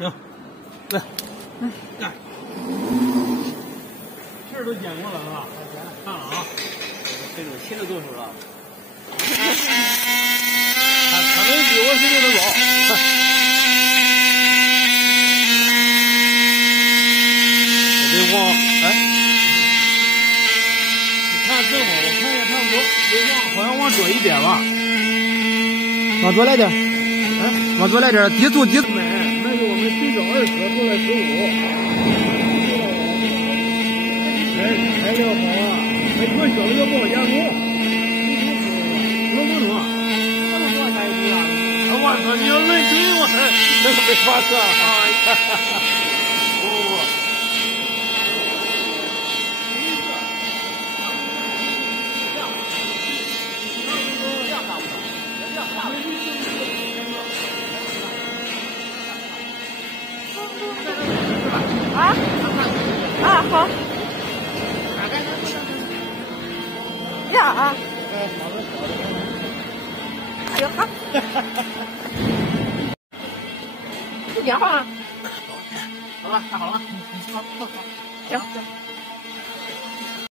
行，来，来，皮儿都煎过了是吧？看了啊，这种切的多少了？他们比我水平都高。得往哎，你看正吗？我看也差不多，得好像往左一点吧。往左来点，往左来点，低速低速。那是我们最早2车做的15。材料好啊，那做小的不好加工。能不能？我操！你要论斤，我那个没法测啊！不。好。呀啊！哎呦哈！这电话。好了，看好了吗？好，行。